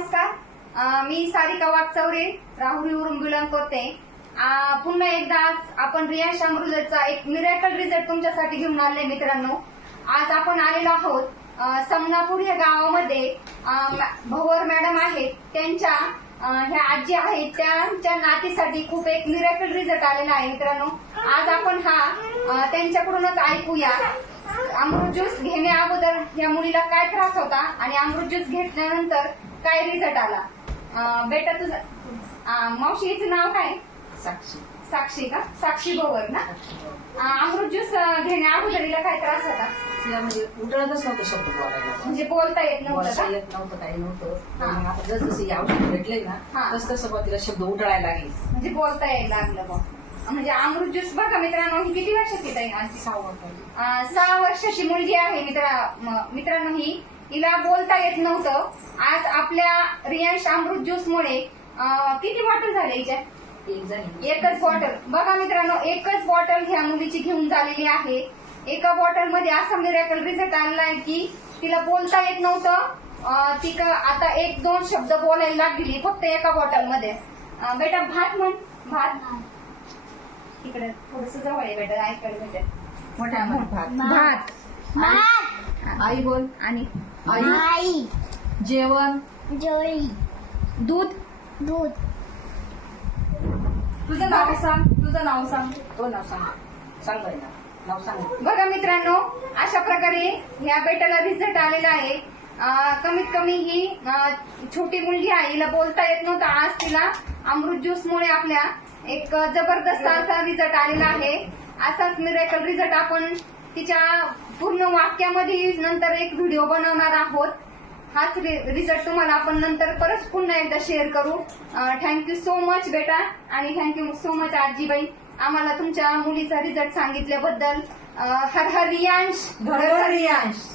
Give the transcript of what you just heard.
नमस्कार, मी सारिका वागचौरे राहुरीवरून बिलॉंग करते। पुन्हा एकदा आज आपण रियांश अमृताचा एक मिरेकल रिझल्ट तुमच्यासाठी घेऊन आले मित्रांनो। आज आपण आलेलो आहोत समनापूर या गावामध्ये। भवर मॅडम आहेत, त्यांच्या ह्या आजी आहेत, त्यांच्या नातीसाठी खूप एक मिरेकल रिझल्ट आलेला आहे मित्रांनो। आज आपण हा त्यांच्याकडूनच ऐकूया। अमृत ज्यूस घेण्या अगोदर या मुलीला काय त्रास होता आणि अमृत ज्यूस घेतल्यानंतर काय रिझल्ट आला। बेटा तुझं मावशी हिचं नाव काय? साक्षी। साक्षी का? साक्षी भवर ना। अमृत ज्यूस घेण्या अगोदर हिला काय त्रास होता? तिला म्हणजे उठळतच नव्हतं शब्द बोलायला, म्हणजे बोलता येत नव्हतं का? येत नव्हतं, काही नव्हतं। मग आता जसं औषध भेटले ना तस तसं तिला शब्द उठळायला लागले, म्हणजे बोलता यायला लागलं बघ। म्हणजे अमृत ज्यूस बघा मित्रांनो, ही किती वर्षाची ताई? 6 वर्षाची मुलगी आहे मित्रांनो। हिला बोलता येत नव्हतं। आज आपल्या रियांश अमृत ज्यूस मुळे किती बॉटल झाले हिच्या? एकच बॉटल बघा मित्रांनो, एकच बॉटल ह्या मुलीची घेऊन झालेली आहे। एका बॉटल मध्ये असा मिरेकल रिझल्ट आलेला आहे की तिला बोलता येत नव्हतं। ती आता 1-2 शब्द बोलायला लागली फक्त एका बॉटल मध्ये। बेटा भात म्हण, भात इकडे थोडस जवळ आहे बेटा, ऐकायला भेटेल। मोठ्या भात भात भात, आई बोल, आणि आई, जेवण, जोळी, दूध। दूध, तुझं नाव सांग, तुझं नाव सांग। तो नाव सांग, सांग बाई नाव सांग। बघा मित्रांनो, अशा प्रकारे ह्या बेटाला रिझल्ट आलेला आहे। कमीत कमी ही छोटी मुलगी आहे, हिला बोलता येत नव्हतं। आज तिला अमृत ज्यूस मुळे आपल्या एक जबरदस्त असा रिझल्ट आलेला आहे। असाच मिरेकल रिझल्ट आपण तिच्या पूर्ण वाक्यामध्ये नंतर एक व्हिडिओ बनवणार आहोत। हाच रिझल्ट तुम्हाला आपण नंतर परत पुन्हा एकदा शेअर करू। थँक्यू सो मच बेटा, आणि थँक्यू सो मच आजीबाई आम्हाला तुमच्या मुलीचा रिझल्ट सांगितल्याबद्दल। हर हर रियांश, घर रियांश।